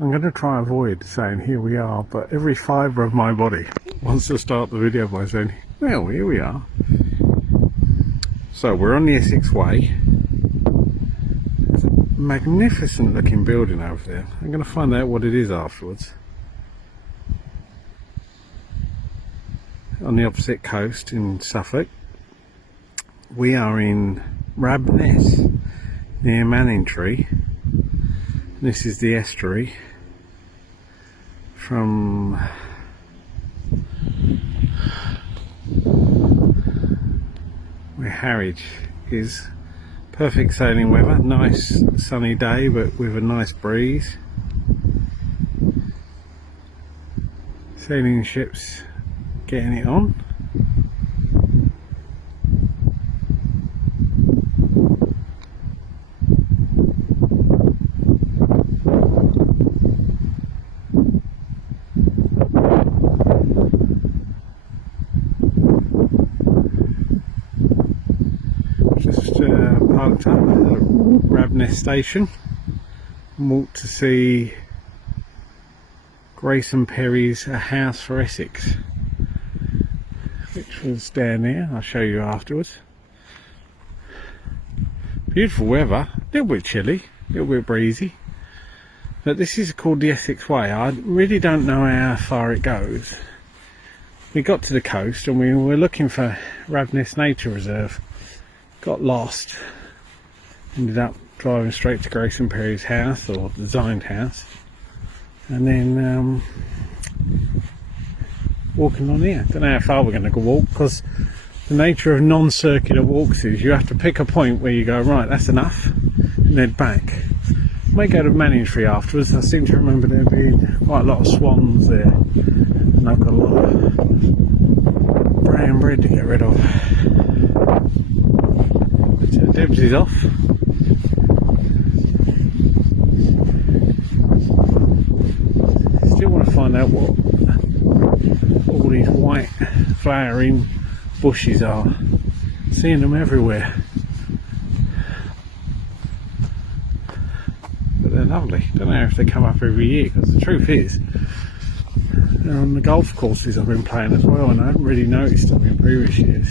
I'm going to try and avoid saying here we are, but every fibre of my body wants to start the video by saying, well, here we are. So we're on the Essex Way. There's a magnificent looking building over there. I'm going to find out what it is afterwards. On the opposite coast in Suffolk. We are in Wrabness near Manningtree. This is the estuary from where Harwich is. Perfect sailing weather, nice sunny day but with a nice breeze. Sailing ships getting it on. Just parked up at Wrabness station and walked to see Grayson Perry's A House for Essex, which was down there. I'll show you afterwards. Beautiful weather, a little bit chilly, a little bit breezy, but this is called the Essex Way. I really don't know how far it goes. We got to the coast and we were looking for Wrabness Nature Reserve. Got lost, ended up driving straight to Grayson Perry's house, or designed house, and then walking on here. Don't know how far we're going to go walk, because the nature of non-circular walks is you have to pick a point where you go, right, that's enough, and then back. May go to Manningtree afterwards. I seem to remember there being quite a lot of swans there, and I've got a lot of brown bread to get rid of. So Debs is off. Still want to find out what all these white flowering bushes are. Seeing them everywhere. But they're lovely. Don't know if they come up every year, because the truth is they're on the golf courses I've been playing as well, and I haven't really noticed them in previous years.